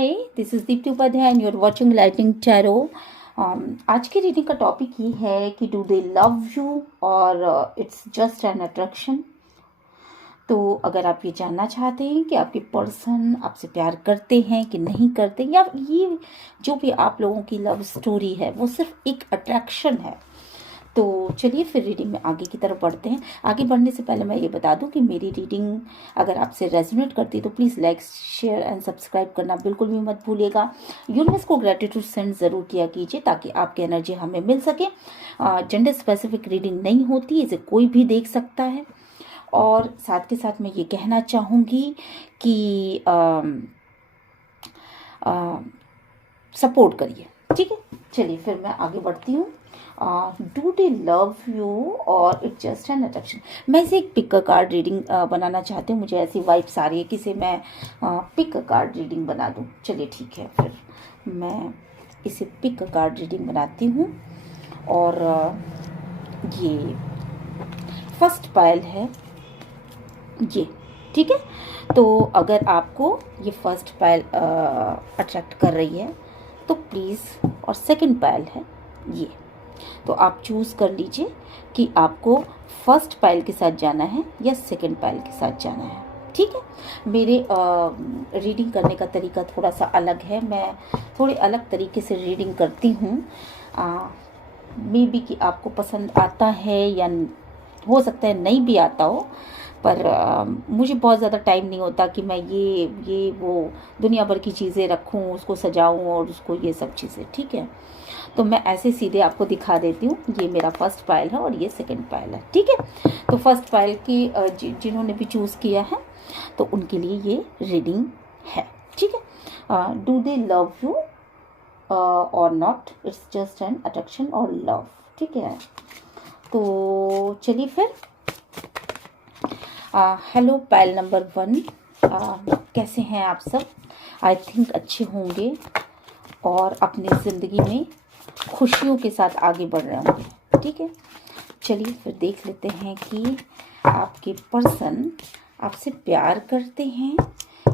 Hi, this is Deepti Upadhyay and you are watching lighting tarot. आज की reading का topic ये है कि डू दे लव यू और इट्स जस्ट एन अट्रैक्शन। तो अगर आप ये जानना चाहते हैं कि आपके पर्सन आपसे प्यार करते हैं कि नहीं करते, या ये जो भी आप लोगों की लव स्टोरी है वो सिर्फ एक अट्रैक्शन है, तो चलिए फिर रीडिंग में आगे की तरफ बढ़ते हैं। आगे बढ़ने से पहले मैं ये बता दूं कि मेरी रीडिंग अगर आपसे रेजोनेट करती है तो please like, share and subscribe करना बिल्कुल भी मत भूलिएगा। यूनिवर्स को ग्रेटिट्यूड सेंड ज़रूर किया कीजिए ताकि आपकी एनर्जी हमें मिल सके। जेंडर स्पेसिफिक रीडिंग नहीं होती, इसे कोई भी देख सकता है। और साथ के साथ मैं ये कहना चाहूँगी कि सपोर्ट करिए, ठीक है। चलिए फिर मैं आगे बढ़ती हूँ। डू दे लव यू और इट जस्ट एन अट्रैक्शन। मैं इसे एक पिक कार्ड रीडिंग बनाना चाहती हूँ। मुझे ऐसी वाइब्स आ रही है कि इसे मैं पिक कार्ड रीडिंग बना दूँ। चलिए ठीक है, फिर मैं इसे पिक कार्ड रीडिंग बनाती हूँ। और ये फर्स्ट पाइल है ये, ठीक है। तो अगर आपको ये फर्स्ट पाइल अट्रैक्ट कर रही है तो प्लीज़, और सेकंड पाइल है ये, तो आप चूज़ कर लीजिए कि आपको फर्स्ट पाइल के साथ जाना है या सेकंड पाइल के साथ जाना है, ठीक है। मेरे रीडिंग करने का तरीका थोड़ा सा अलग है, मैं थोड़े अलग तरीके से रीडिंग करती हूँ। मे बी कि आपको पसंद आता है या हो सकता है नहीं भी आता हो, पर मुझे बहुत ज़्यादा टाइम नहीं होता कि मैं ये वो दुनिया भर की चीज़ें रखूँ, उसको सजाऊँ और उसको ये सब चीज़ें, ठीक है। तो मैं ऐसे सीधे आपको दिखा देती हूँ। ये मेरा फर्स्ट पाइल है और ये सेकंड पाइल है, ठीक है। तो फर्स्ट पाइल की जिन्होंने भी चूज़ किया है तो उनके लिए ये रीडिंग है, ठीक है। डू दे लव यू और not, it's just an attraction और लव, ठीक है। तो चलिए फिर, हेलो पाइल नंबर 1, कैसे हैं आप सब? आई थिंक अच्छे होंगे और अपनी ज़िंदगी में खुशियों के साथ आगे बढ़ रहे होंगे, ठीक है। चलिए फिर देख लेते हैं कि आपके पर्सन आपसे प्यार करते हैं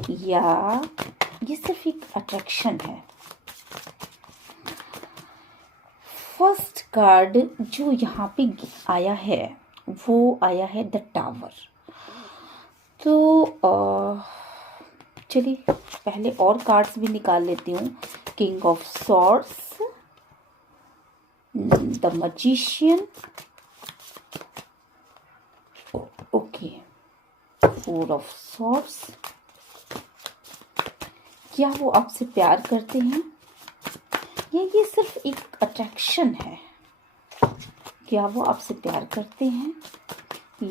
या ये सिर्फ एक अट्रैक्शन है। फर्स्ट कार्ड जो यहाँ पे आया है वो आया है द टावर। तो चलिए पहले और कार्ड्स भी निकाल लेती हूँ। King of swords, the magician, okay, four of swords. क्या वो आपसे प्यार करते हैं या ये सिर्फ एक अट्रैक्शन है? क्या वो आपसे प्यार करते हैं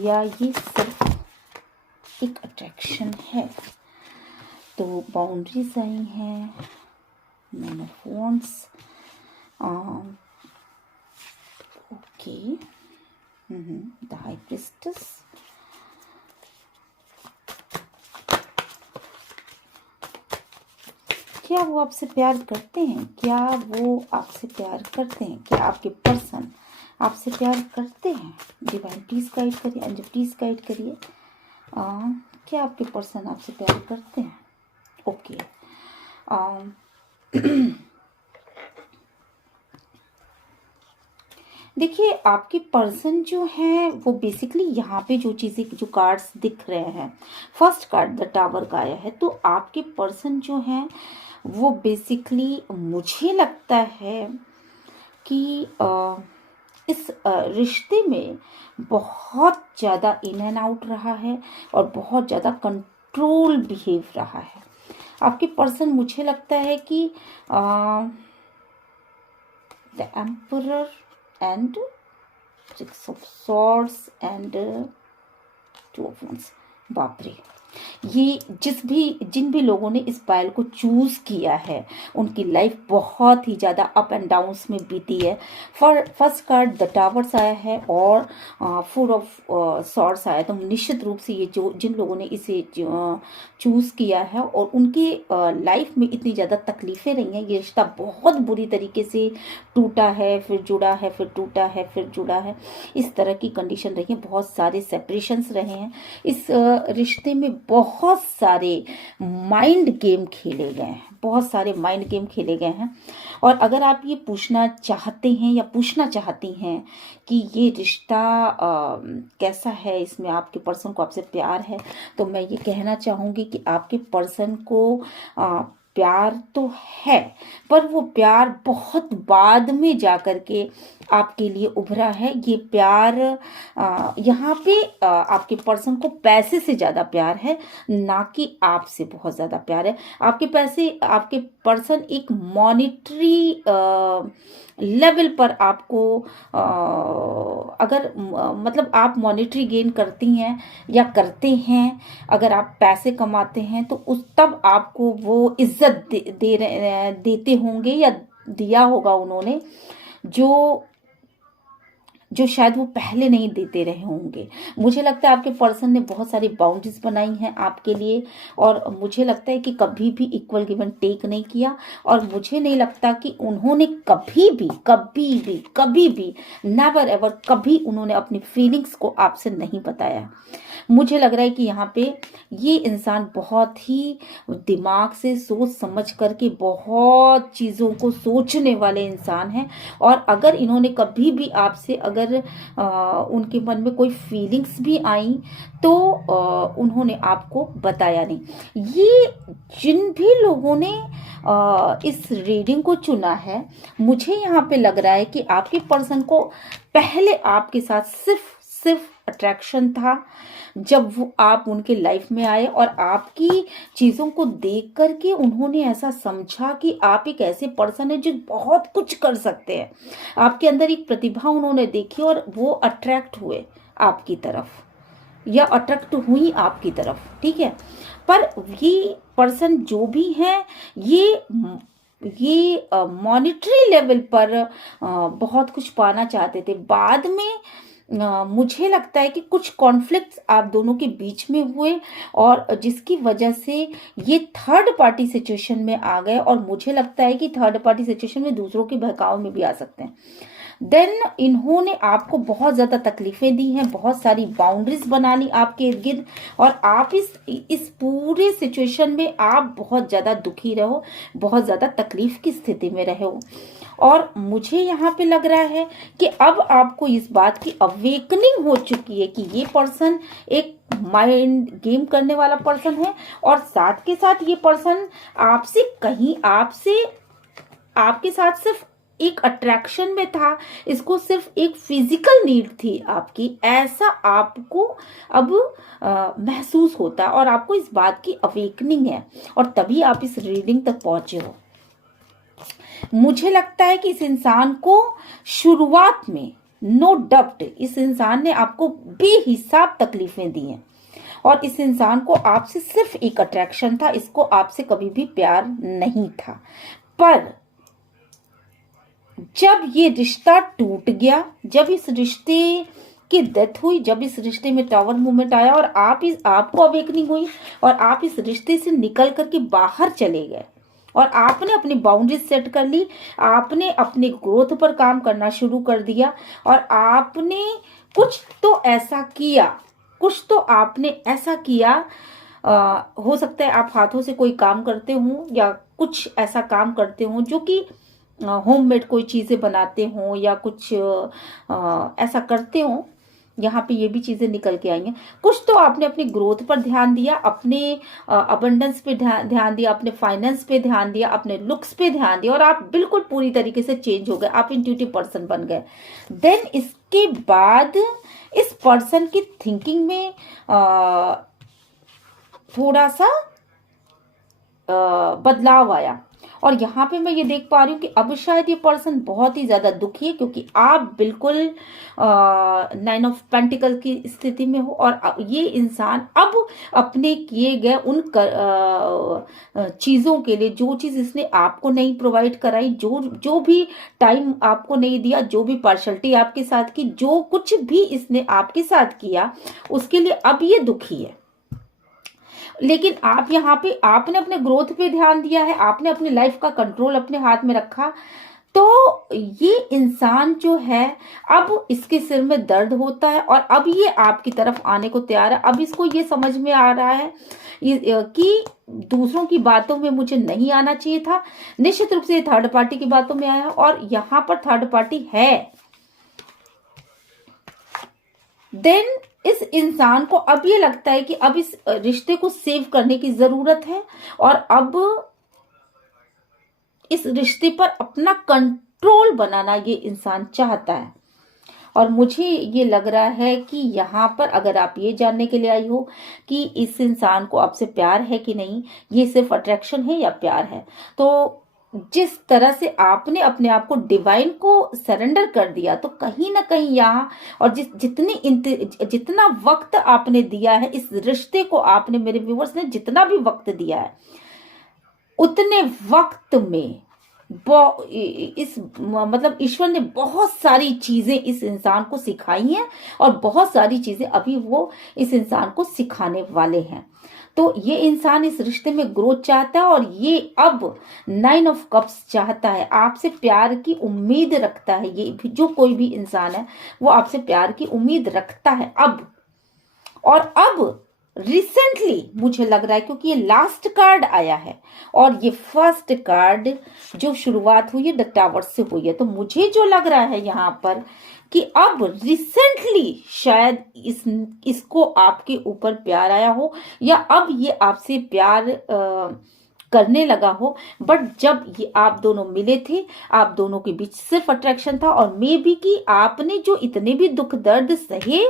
या ये सिर्फ एक अट्रैक्शन है? तो बाउंड्रीज आई हैं, man of wands, okay, the high priestess, क्या वो आपसे प्यार करते हैं? क्या वो आपसे प्यार करते हैं? क्या आपके पर्सन आपसे प्यार करते हैं? डिवाइन प्लीज गाइड करिए, एंजल प्लीज गाइड करिए। क्या आपके पर्सन आपसे प्यार करते हैं? ओके, देखिए आपके पर्सन जो है वो बेसिकली यहाँ पे जो चीज़ें, जो कार्ड्स दिख रहे हैं, फर्स्ट कार्ड द टावर का आया है, तो आपके पर्सन जो है वो बेसिकली मुझे लगता है कि इस रिश्ते में बहुत ज़्यादा इन एंड आउट रहा है और बहुत ज़्यादा कंट्रोल बिहेव रहा है। आपके पर्सन, मुझे लगता है कि the emperor and six of swords and two of wands, बाप रे, ये जिन भी लोगों ने इस पायल को चूज किया है उनकी लाइफ बहुत ही ज़्यादा अप एंड डाउन्स में बीती है। फर्स्ट कार्ड द टावर्स आया है और फोर ऑफ सॉर्ड्स आया, तो निश्चित रूप से ये जिन लोगों ने इसे चूज किया है और उनकी लाइफ में इतनी ज़्यादा तकलीफें रही हैं, ये रिश्ता बहुत बुरी तरीके से टूटा है, फिर जुड़ा है, फिर टूटा है, फिर जुड़ा है, इस तरह की कंडीशन रही है। बहुत सारे सेपरेशंस रहे हैं इस रिश्ते में, बहुत सारे माइंड गेम खेले गए हैं, बहुत सारे माइंड गेम खेले गए हैं। और अगर आप ये पूछना चाहते हैं या पूछना चाहती हैं कि ये रिश्ता कैसा है, इसमें आपके पर्सन को आपसे प्यार है, तो मैं ये कहना चाहूँगी कि आपके पर्सन को प्यार तो है, पर वो प्यार बहुत बाद में जा कर के आपके लिए उभरा है। ये प्यार यहाँ पे आपके पर्सन को पैसे से ज़्यादा प्यार है, ना कि आपसे बहुत ज़्यादा प्यार है। आपके पर्सन एक मॉनिटरी लेवल पर आपको अगर मतलब आप मॉनिटरी गेन करती हैं या करते हैं, अगर आप पैसे कमाते हैं तो उस तब आपको वो इज्जत देते होंगे या दिया होगा उन्होंने, जो शायद वो पहले नहीं देते रहे होंगे। मुझे लगता है आपके पर्सन ने बहुत सारी बाउंड्रीज बनाई हैं आपके लिए, और मुझे लगता है कि कभी भी इक्वल गिव एंड टेक नहीं किया, और मुझे नहीं लगता कि उन्होंने कभी भी नेवर एवर कभी उन्होंने अपनी फीलिंग्स को आपसे नहीं बताया। मुझे लग रहा है कि यहाँ पे ये इंसान बहुत ही दिमाग से सोच समझ करके बहुत चीज़ों को सोचने वाले इंसान हैं, और अगर इन्होंने कभी भी आपसे अगर उनके मन में कोई फीलिंग्स भी आई तो उन्होंने आपको बताया नहीं। ये जिन भी लोगों ने इस रीडिंग को चुना है, मुझे यहाँ पे लग रहा है कि आपके पर्सन को पहले आपके साथ सिर्फ अट्रैक्शन था। जब वो आप उनके लाइफ में आए और आपकी चीज़ों को देख करके उन्होंने ऐसा समझा कि आप एक ऐसे पर्सन है जो बहुत कुछ कर सकते हैं। आपके अंदर एक प्रतिभा उन्होंने देखी और वो अट्रैक्ट हुए आपकी तरफ या अट्रैक्ट हुई आपकी तरफ, ठीक है। पर ये पर्सन जो भी है, ये मॉनिटरी लेवल पर बहुत कुछ पाना चाहते थे। बाद में मुझे लगता है कि कुछ कॉन्फ्लिक्ट्स आप दोनों के बीच में हुए, और जिसकी वजह से ये थर्ड पार्टी सिचुएशन में आ गए, और मुझे लगता है कि थर्ड पार्टी सिचुएशन में दूसरों के बहकाव में भी आ सकते हैं। देन इन्होंने आपको बहुत ज़्यादा तकलीफें दी हैं, बहुत सारी बाउंड्रीज बना ली आपके इर्द गिर्द, और आप इस पूरे सिचुएशन में आप बहुत ज़्यादा दुखी रहो, बहुत ज़्यादा तकलीफ की स्थिति में रहे हो। और मुझे यहाँ पे लग रहा है कि अब आपको इस बात की अवेकनिंग हो चुकी है कि ये पर्सन एक माइंड गेम करने वाला पर्सन है, और साथ के साथ ये पर्सन आपके साथ सिर्फ एक अट्रैक्शन में था, इसको सिर्फ एक फिजिकल नीड थी आपकी, ऐसा आपको अब महसूस होता है, और आपको इस बात की अवेकनिंग है, और तभी आप इस रीडिंग तक पहुंचे हो। मुझे लगता है कि इस इंसान को शुरुआत में नो डाउट इस इंसान ने आपको बेहिसाब तकलीफें दी हैं, और इस इंसान को आपसे सिर्फ एक अट्रैक्शन था, इसको आपसे कभी भी प्यार नहीं था। पर जब ये रिश्ता टूट गया, जब इस रिश्ते की डेथ हुई, जब इस रिश्ते में टावर मूवमेंट आया और आपको अवेकनिंग हुई, और आप इस रिश्ते से निकल करके बाहर चले गए, और आपने अपनी बाउंड्रीज सेट कर ली, आपने अपने ग्रोथ पर काम करना शुरू कर दिया, और आपने कुछ तो आपने ऐसा किया। हो सकता है आप हाथों से कोई काम करते हो, या कुछ ऐसा काम करते हो जो कि होममेड कोई चीज़ें बनाते हो, या कुछ ऐसा करते हो। यहाँ पे ये भी चीज़ें निकल के आई हैं। कुछ तो आपने अपनी ग्रोथ पर ध्यान दिया, अपने अबंडेंस पे ध्यान दिया, अपने फाइनेंस पे ध्यान दिया, अपने लुक्स पे ध्यान दिया, और आप बिल्कुल पूरी तरीके से चेंज हो गए, आप इंट्यूटिव पर्सन बन गए। देन इसके बाद इस पर्सन की थिंकिंग में थोड़ा सा बदलाव आया, और यहाँ पे मैं ये देख पा रही हूँ कि अब शायद ये पर्सन बहुत ही ज़्यादा दुखी है, क्योंकि आप बिल्कुल 9 ऑफ पेंटिकल की स्थिति में हो, और ये इंसान अब अपने किए गए उन चीज़ों के लिए, जो चीज़ इसने आपको नहीं प्रोवाइड कराई, जो भी टाइम आपको नहीं दिया, जो भी पार्शलिटी आपके साथ की, जो कुछ भी इसने आपके साथ किया, उसके लिए अब ये दुखी है। लेकिन आप यहाँ पे आपने अपने ग्रोथ पे ध्यान दिया है, आपने अपनी लाइफ का कंट्रोल अपने हाथ में रखा, तो ये इंसान जो है, अब इसके सिर में दर्द होता है और अब ये आपकी तरफ आने को तैयार है। अब इसको ये समझ में आ रहा है कि दूसरों की बातों में मुझे नहीं आना चाहिए था। निश्चित रूप से थर्ड पार्टी की बातों में आया और यहां पर थर्ड पार्टी है। देन इस इंसान को अब ये लगता है कि अब इस रिश्ते को सेव करने की जरूरत है और अब इस रिश्ते पर अपना कंट्रोल बनाना ये इंसान चाहता है। और मुझे ये लग रहा है कि यहाँ पर अगर आप ये जानने के लिए आई हो कि इस इंसान को आपसे प्यार है कि नहीं, ये सिर्फ अट्रैक्शन है या प्यार है, तो जिस तरह से आपने अपने आप को डिवाइन को सरेंडर कर दिया, तो कहीं ना कहीं यहाँ और जितना वक्त आपने दिया है इस रिश्ते को, आपने, मेरे व्यूअर्स ने जितना भी वक्त दिया है, उतने वक्त में मतलब ईश्वर ने बहुत सारी चीजें इस इंसान को सिखाई हैं और बहुत सारी चीजें अभी वो इस इंसान को सिखाने वाले हैं। तो ये इंसान इस रिश्ते में ग्रोथ चाहता है और ये अब 9 ऑफ कप्स चाहता है, आपसे प्यार की उम्मीद रखता है। ये जो कोई भी इंसान है वो आपसे प्यार की उम्मीद रखता है अब। और अब रिसेंटली मुझे लग रहा है, क्योंकि ये लास्ट कार्ड आया है और ये फर्स्ट कार्ड जो शुरुआत हुई है द टावर से हुई है, तो मुझे जो लग रहा है यहाँ पर कि अब रिसेंटली शायद इसको आपके ऊपर प्यार आया हो या अब ये आपसे प्यार करने लगा हो। बट जब ये आप दोनों मिले थे, आप दोनों के बीच सिर्फ अट्रैक्शन था और मे बी कि आपने जो इतने भी दुख दर्द सहे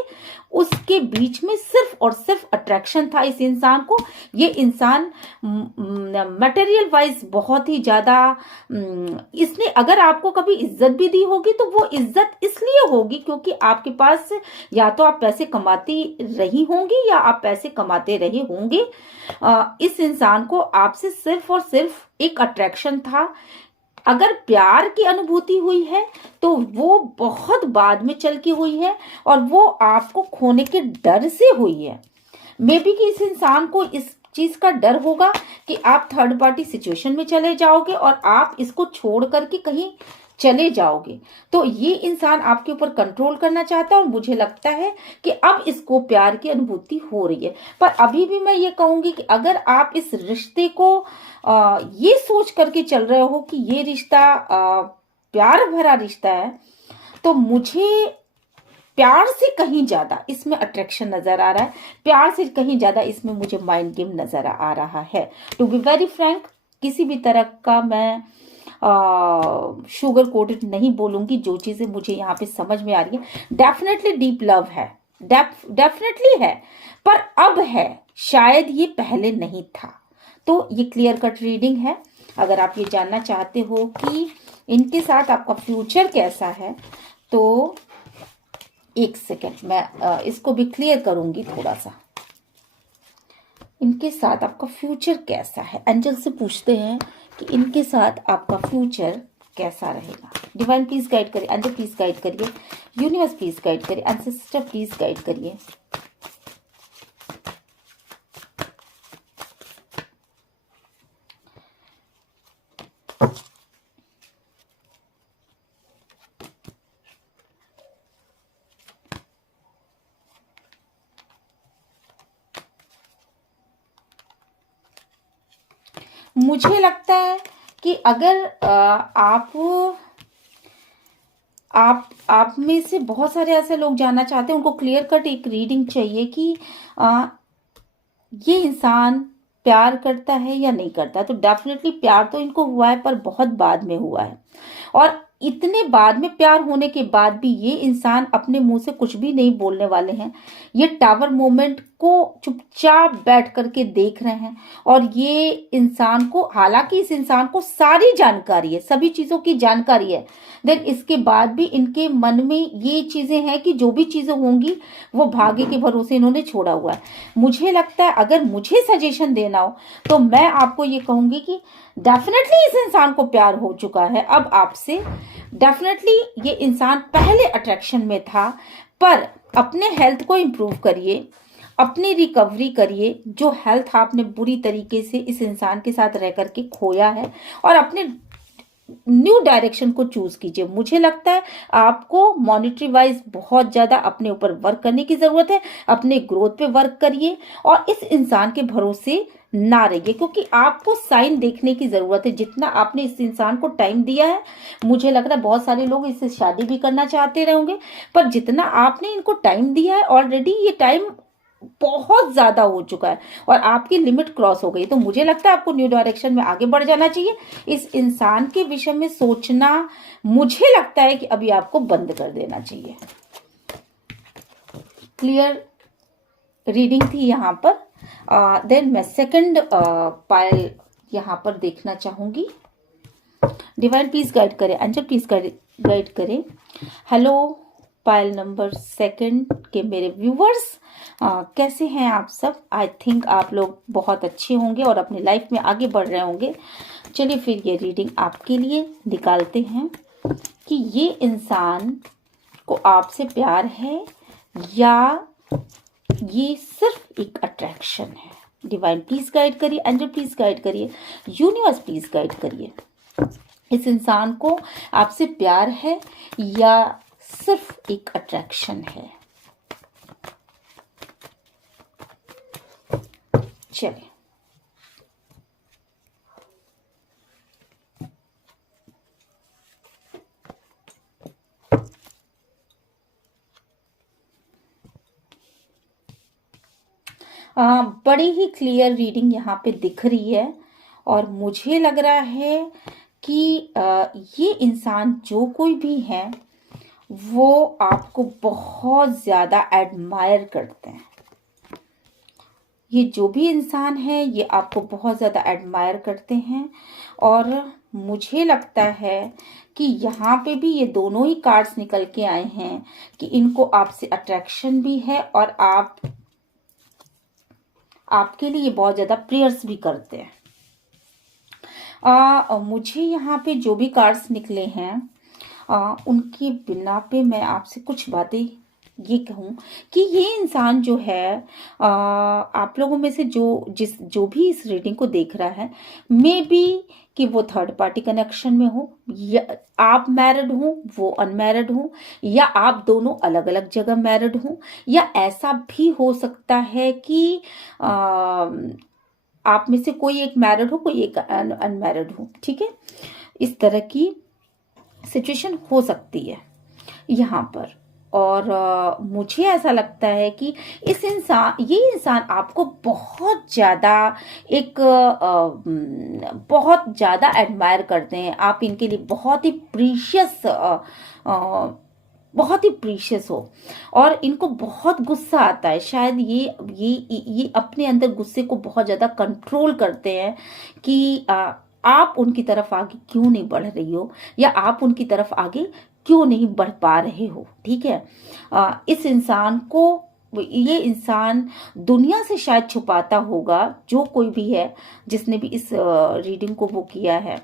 उसके बीच में सिर्फ और सिर्फ अट्रैक्शन था इस इंसान को। ये इंसान मटेरियल वाइज बहुत ही ज्यादा, इसने अगर आपको कभी इज्जत भी दी होगी तो वो इज्जत इसलिए होगी क्योंकि आपके पास या तो आप पैसे कमाती रही होंगी या आप पैसे कमाते रहे होंगे। इस इंसान को आपसे सिर्फ और सिर्फ एक अट्रैक्शन था। अगर प्यार की अनुभूति हुई है तो वो बहुत बाद में चल के हुई है और वो आपको खोने के डर से हुई है। मे बी कि इस इंसान को इस चीज का डर होगा कि आप थर्ड पार्टी सिचुएशन में चले जाओगे और आप इसको छोड़ करके कहीं चले जाओगे। तो ये इंसान आपके ऊपर कंट्रोल करना चाहता है और मुझे लगता है कि अब इसको प्यार की अनुभूति हो रही है। पर अभी भी मैं ये कहूंगी कि अगर आप इस रिश्ते को ये सोच करके चल रहे हो कि ये रिश्ता प्यार भरा रिश्ता है, तो मुझे प्यार से कहीं ज्यादा इसमें अट्रैक्शन नजर आ रहा है, प्यार से कहीं ज्यादा इसमें मुझे माइंड गेम नजर आ रहा है। टू बी वेरी फ्रैंक, किसी भी तरह का मैं शुगर कोटेड नहीं बोलूंगी। जो चीजें मुझे यहाँ पे समझ में आ रही है, डेफिनेटली डीप लव है, डेफिनेटली है, पर अब है, शायद ये पहले नहीं था। तो ये क्लियर कट रीडिंग है। अगर आप ये जानना चाहते हो कि इनके साथ आपका फ्यूचर कैसा है, तो एक सेकेंड मैं इसको भी क्लियर करूंगी थोड़ा सा। इनके साथ आपका फ्यूचर कैसा है, एंजल से पूछते हैं कि इनके साथ आपका फ्यूचर कैसा रहेगा। डिवाइन प्लीज गाइड करिए, एंजल प्लीज गाइड करिए, यूनिवर्स प्लीज गाइड करिए, एंसेस्टर प्लीज गाइड करिए। मुझे लगता है कि अगर आप में से बहुत सारे ऐसे लोग जानना चाहते हैं, उनको क्लियर कट एक रीडिंग चाहिए कि ये इंसान प्यार करता है या नहीं करता। तो डेफिनेटली प्यार तो इनको हुआ है, पर बहुत बाद में हुआ है। और इतने बाद में प्यार होने के बाद भी ये इंसान अपने मुंह से कुछ भी नहीं बोलने वाले हैं। ये टावर मोमेंट को चुपचाप बैठ करके देख रहे हैं और ये इंसान को, हालांकि इस इंसान को सारी जानकारी है, सभी चीजों की जानकारी है, देन इसके बाद भी इनके मन में ये चीजें हैं कि जो भी चीजें होंगी वो भाग्य के भरोसे इन्होंने छोड़ा हुआ है। मुझे लगता है अगर मुझे सजेशन देना हो तो मैं आपको ये कहूंगी कि डेफिनेटली इस इंसान को प्यार हो चुका है अब आपसे। डेफिनेटली ये इंसान पहले अट्रैक्शन में था, पर अपने हेल्थ को इम्प्रूव करिए, अपनी रिकवरी करिए। जो हेल्थ आपने बुरी तरीके से इस इंसान के साथ रह करके खोया है, और अपने न्यू डायरेक्शन को चूज कीजिए। मुझे लगता है आपको मॉनेटरी वाइज बहुत ज्यादा अपने ऊपर वर्क करने की जरूरत है, अपने ग्रोथ पे वर्क करिए और इस इंसान के भरोसे ना रहिए, क्योंकि आपको साइन देखने की जरूरत है। जितना आपने इस इंसान को टाइम दिया है, मुझे लग रहा है बहुत सारे लोग इससे शादी भी करना चाहते रहेंगे, पर जितना आपने इनको टाइम दिया है ऑलरेडी ये टाइम बहुत ज्यादा हो चुका है और आपकी लिमिट क्रॉस हो गई। तो मुझे लगता है आपको न्यू डायरेक्शन में आगे बढ़ जाना चाहिए। इस इंसान के विषय में सोचना मुझे लगता है कि अभी आपको बंद कर देना चाहिए। क्लियर रीडिंग थी यहाँ पर। देन मैं सेकंड पायल यहाँ पर देखना चाहूंगी। डिवाइन प्लीज गाइड करें, एंजल प्लीज गाइड करें। हेलो पायल नंबर सेकंड के मेरे व्यूवर्स, कैसे हैं आप सब? आई थिंक आप लोग बहुत अच्छे होंगे और अपनी लाइफ में आगे बढ़ रहे होंगे। चलिए फिर ये रीडिंग आपके लिए निकालते हैं कि ये इंसान को आपसे प्यार है या ये सिर्फ एक अट्रैक्शन है। डिवाइन प्लीज गाइड करिए, एंजल प्लीज गाइड करिए, यूनिवर्स प्लीज गाइड करिए। इस इंसान को आपसे प्यार है या सिर्फ एक अट्रैक्शन है? चलिए बड़ी ही क्लियर रीडिंग यहाँ पे दिख रही है और मुझे लग रहा है कि ये इंसान जो कोई भी है वो आपको बहुत ज्यादा एडमायर करते हैं। ये जो भी इंसान है ये आपको बहुत ज्यादा एडमायर करते हैं और मुझे लगता है कि यहाँ पे भी ये दोनों ही कार्ड्स निकल के आए हैं कि इनको आपसे अट्रैक्शन भी है और आपके लिए बहुत ज्यादा प्रेयर्स भी करते हैं। मुझे यहाँ पे जो भी कार्ड्स निकले हैं उनके बिना पे मैं आपसे कुछ बातें ये कहूं कि ये इंसान जो है आप लोगों में से जो भी इस रीडिंग को देख रहा है, मे बी कि वो थर्ड पार्टी कनेक्शन में हो, या आप मैरिड हो वो अनमैरिड हो, या आप दोनों अलग अलग जगह मैरिड हो, या ऐसा भी हो सकता है कि आप में से कोई एक मैरिड हो कोई एक अनमैरिड हो। ठीक है, इस तरह की सिचुएशन हो सकती है यहाँ पर। और मुझे ऐसा लगता है कि ये इंसान आपको बहुत ज्यादा बहुत ज्यादा एडमायर करते हैं। आप इनके लिए बहुत ही प्रीशियस हो और इनको बहुत गुस्सा आता है। शायद ये अपने अंदर गुस्से को बहुत ज्यादा कंट्रोल करते हैं कि आप उनकी तरफ आगे क्यों नहीं बढ़ रही हो या आप उनकी तरफ आगे क्यों नहीं बढ़ पा रहे हो। ठीक है, इस इंसान को ये इंसान दुनिया से शायद छुपाता होगा, जो कोई भी है जिसने भी इस रीडिंग को वो किया है,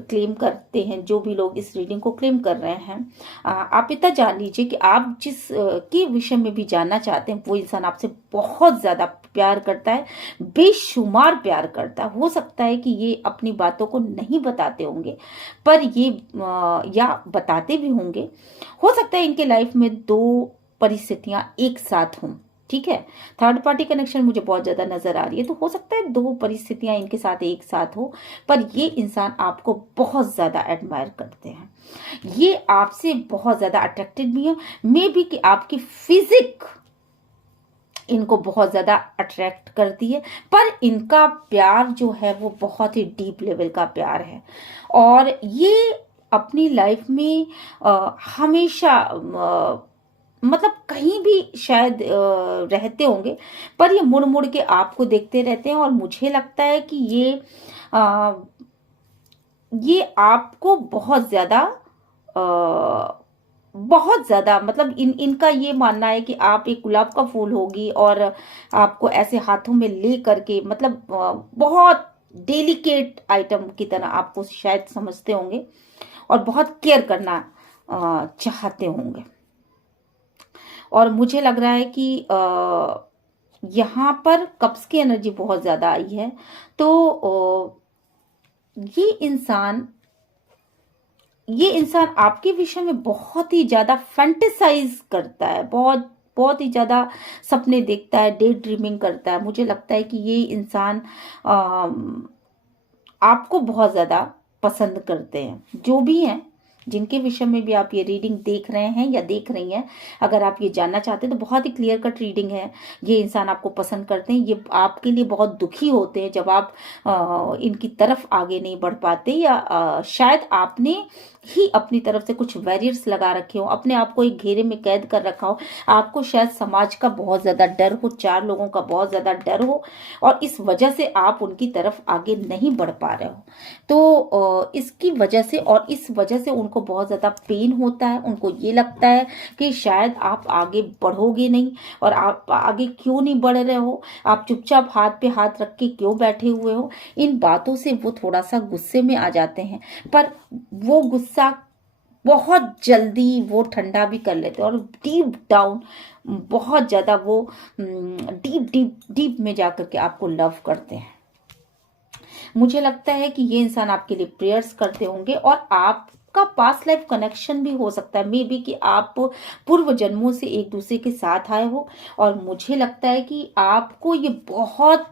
क्लेम करते हैं, जो भी लोग इस रीडिंग को क्लेम कर रहे हैं। आप इतना जान लीजिए कि आप जिस के विषय में भी जानना चाहते हैं वो इंसान आपसे बहुत ज्यादा प्यार करता है, बेशुमार प्यार करता है। हो सकता है कि ये अपनी बातों को नहीं बताते होंगे पर ये या बताते भी होंगे। हो सकता है इनके लाइफ में दो परिस्थितियां एक साथ हों। ठीक है, थर्ड पार्टी कनेक्शन मुझे बहुत ज्यादा नजर आ रही है, तो हो सकता है दो परिस्थितियां इनके साथ एक साथ हो, पर ये इंसान आपको बहुत ज्यादा एडमायर करते हैं। ये आपसे बहुत ज्यादा अट्रैक्टेड भी है। मे बी कि आपकी फिजिक इनको बहुत ज्यादा अट्रैक्ट करती है, पर इनका प्यार जो है वो बहुत ही डीप लेवल का प्यार है और ये अपनी लाइफ में हमेशा मतलब कहीं भी शायद रहते होंगे पर ये मुड़ मुड़ के आपको देखते रहते हैं और मुझे लगता है कि ये आपको बहुत ज्यादा मतलब इनका ये मानना है कि आप एक गुलाब का फूल होगी और आपको ऐसे हाथों में ले करके मतलब बहुत डेलिकेट आइटम की तरह आपको शायद समझते होंगे और बहुत केयर करना चाहते होंगे। और मुझे लग रहा है कि यहाँ पर कप्स की एनर्जी बहुत ज्यादा आई है, तो ये इंसान ये इंसान आपके विषय में बहुत ही ज़्यादा फैंटेसाइज करता है, बहुत बहुत ही ज़्यादा सपने देखता है, डे ड्रीमिंग करता है। मुझे लगता है कि ये इंसान आपको बहुत ज़्यादा पसंद करते हैं। जो भी हैं, जिनके विषय में भी आप ये रीडिंग देख रहे हैं या देख रही हैं, अगर आप ये जानना चाहते हैं तो बहुत ही क्लियर कट रीडिंग है। ये इंसान आपको पसंद करते हैं, ये आपके लिए बहुत दुखी होते हैं जब आप इनकी तरफ आगे नहीं बढ़ पाते, या शायद आपने ही अपनी तरफ से कुछ बैरियर्स लगा रखे हो, अपने आप को एक घेरे में कैद कर रखा हो। आपको शायद समाज का बहुत ज़्यादा डर हो, चार लोगों का बहुत ज़्यादा डर हो, और इस वजह से आप उनकी तरफ आगे नहीं बढ़ पा रहे हो। तो इसकी वजह से, और इस वजह से उनको बहुत ज़्यादा पेन होता है। उनको ये लगता है कि शायद आप आगे बढ़ोगे नहीं, और आप आगे क्यों नहीं बढ़ रहे हो, आप चुपचाप हाथ पे हाथ रख के क्यों बैठे हुए हो। इन बातों से वो थोड़ा सा गुस्से में आ जाते हैं, पर वो गुस्सा बहुत जल्दी वो ठंडा भी कर लेते हैं, और डीप डाउन बहुत ज़्यादा वो डीप डीप डीप में जाकर के आपको लव करते हैं। मुझे लगता है कि ये इंसान आपके लिए प्रेयर्स करते होंगे, और आपका पास्ट लाइफ कनेक्शन भी हो सकता है। मे बी कि आप पूर्व जन्मों से एक दूसरे के साथ आए हो, और मुझे लगता है कि आपको ये बहुत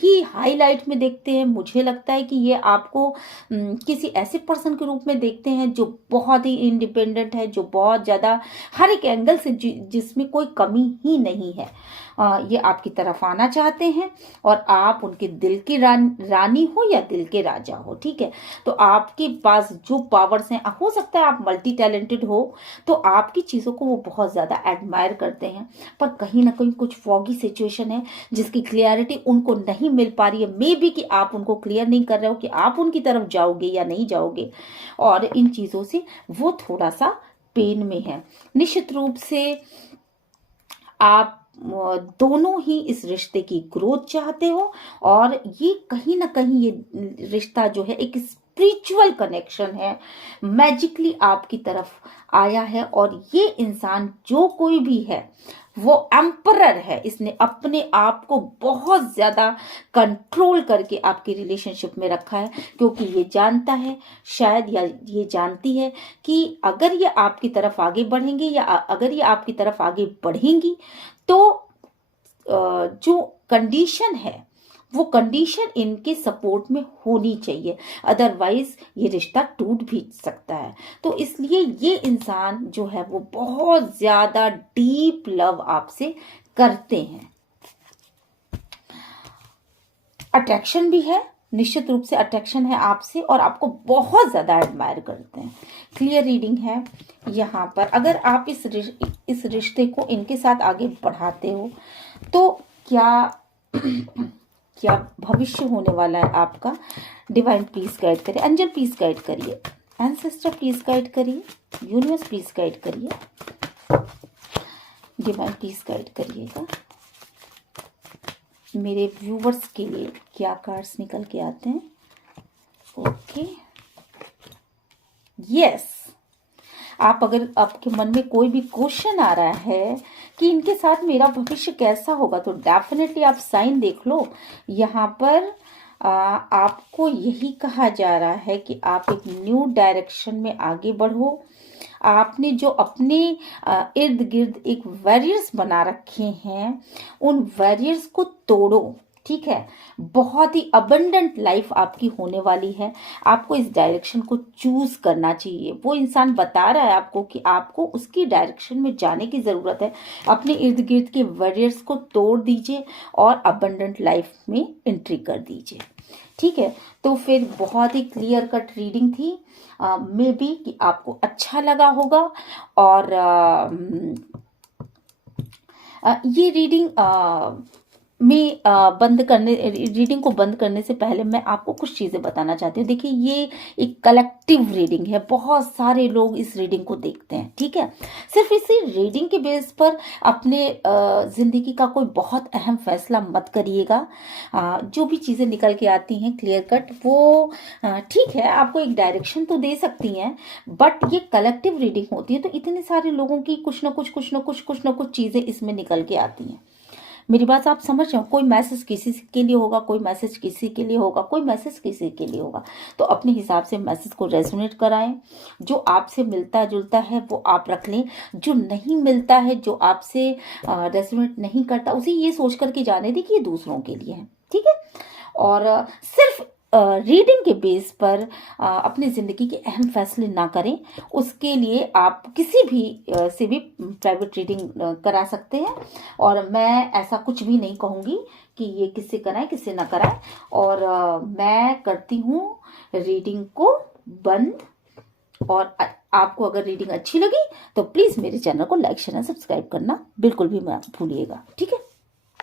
ही हाईलाइट में देखते हैं। मुझे लगता है कि ये आपको किसी ऐसे पर्सन के रूप में देखते हैं जो बहुत ही इंडिपेंडेंट है, जो बहुत ज़्यादा हर एक एंगल से जिसमें कोई कमी ही नहीं है। ये आपकी तरफ आना चाहते हैं, और आप उनके दिल की रानी हो या दिल के राजा हो, ठीक है। तो आपके पास जो पावर्स हैं, हो सकता है आप मल्टी टैलेंटेड हो, तो आपकी चीज़ों को वो बहुत ज़्यादा एडमायर करते हैं, पर कहीं ना कहीं कुछ फॉगी सिचुएशन है जिसकी क्लियरिटी उनको नहीं मिल पा रही है। मे बी कि आप उनको क्लियर नहीं कर रहे हो कि आप उनकी तरफ जाओगे या नहीं जाओगे, और इन चीज़ों से वो थोड़ा सा पेन में है। निश्चित रूप से आप दोनों ही इस रिश्ते की ग्रोथ चाहते हो, और ये कहीं ना कहीं ये रिश्ता जो है एक स्पिरिचुअल कनेक्शन है, मैजिकली आपकी तरफ आया है। और ये इंसान जो कोई भी है वो एम्परर है। इसने अपने आप को बहुत ज्यादा कंट्रोल करके आपके रिलेशनशिप में रखा है, क्योंकि ये जानता है शायद, या ये जानती है कि अगर ये आपकी तरफ आगे बढ़ेंगे, या अगर ये आपकी तरफ आगे बढ़ेंगी, तो जो कंडीशन है वो कंडीशन इनके सपोर्ट में होनी चाहिए, अदरवाइज ये रिश्ता टूट भी सकता है। तो इसलिए ये इंसान जो है वो बहुत ज्यादा डीप लव आपसे करते हैं। अट्रैक्शन भी है, निश्चित रूप से अट्रैक्शन है आपसे, और आपको बहुत ज्यादा एडमायर करते हैं। क्लियर रीडिंग है यहाँ पर। अगर आप इस रिश्ते को इनके साथ आगे बढ़ाते हो, तो क्या भविष्य होने वाला है आपका। डिवाइन प्लीज गाइड करिए, एंजल प्लीज गाइड करिए, एंसेस्टर प्लीज गाइड करिए, यूनिवर्स प्लीज गाइड करिए, डिवाइन प्लीज गाइड करिएगा। मेरे व्यूवर्स के लिए क्या कार्ड्स निकल के आते हैं। Okay, yes. आप अगर आपके मन में कोई भी क्वेश्चन आ रहा है कि इनके साथ मेरा भविष्य कैसा होगा, तो डेफिनेटली आप साइन देख लो। यहाँ पर आपको यही कहा जा रहा है कि आप एक न्यू डायरेक्शन में आगे बढ़ो। आपने जो अपने इर्द गिर्द एक वैरियर्स बना रखे हैं, उन वैरियर्स को तोड़ो, ठीक है। बहुत ही अबंडेंट लाइफ आपकी होने वाली है। आपको इस डायरेक्शन को चूज करना चाहिए। वो इंसान बता रहा है आपको कि आपको उसकी डायरेक्शन में जाने की जरूरत है। अपने इर्द गिर्द के वैरियर्स को तोड़ दीजिए और अबंडेंट लाइफ में एंट्री कर दीजिए, ठीक है। तो फिर बहुत ही क्लियर कट रीडिंग थी। मे बी कि आपको अच्छा लगा होगा। और ये रीडिंग में रीडिंग को बंद करने से पहले मैं आपको कुछ चीज़ें बताना चाहती हूँ। देखिए, ये एक कलेक्टिव रीडिंग है, बहुत सारे लोग इस रीडिंग को देखते हैं, ठीक है। सिर्फ इसी रीडिंग के बेस पर अपने ज़िंदगी का कोई बहुत अहम फैसला मत करिएगा। जो भी चीज़ें निकल के आती हैं क्लियर कट, वो ठीक है, आपको एक डायरेक्शन तो दे सकती हैं, बट ये कलेक्टिव रीडिंग होती है, तो इतने सारे लोगों की कुछ ना कुछ चीज़ें इसमें निकल के आती हैं। मेरी बात आप समझ रहे हो? कोई मैसेज किसी के लिए होगा, कोई मैसेज किसी के लिए होगा, कोई मैसेज किसी के लिए होगा। तो अपने हिसाब से मैसेज को रेजोनेट कराएं। जो आपसे मिलता जुलता है वो आप रख लें, जो नहीं मिलता है, जो आपसे रेजोनेट नहीं करता, उसे ये सोच करके जाने दें कि ये दूसरों के लिए है। ठीक है। और सिर्फ रीडिंग के बेस पर अपनी ज़िंदगी के अहम फैसले ना करें। उसके लिए आप किसी भी से भी प्राइवेट रीडिंग करा सकते हैं। और मैं ऐसा कुछ भी नहीं कहूँगी कि ये किससे कराएं किससे ना कराएं। और मैं करती हूँ रीडिंग को बंद। और आपको अगर रीडिंग अच्छी लगी तो प्लीज़ मेरे चैनल को लाइक शेयर सब्सक्राइब करना बिल्कुल भी मत भूलिएगा। ठीक है।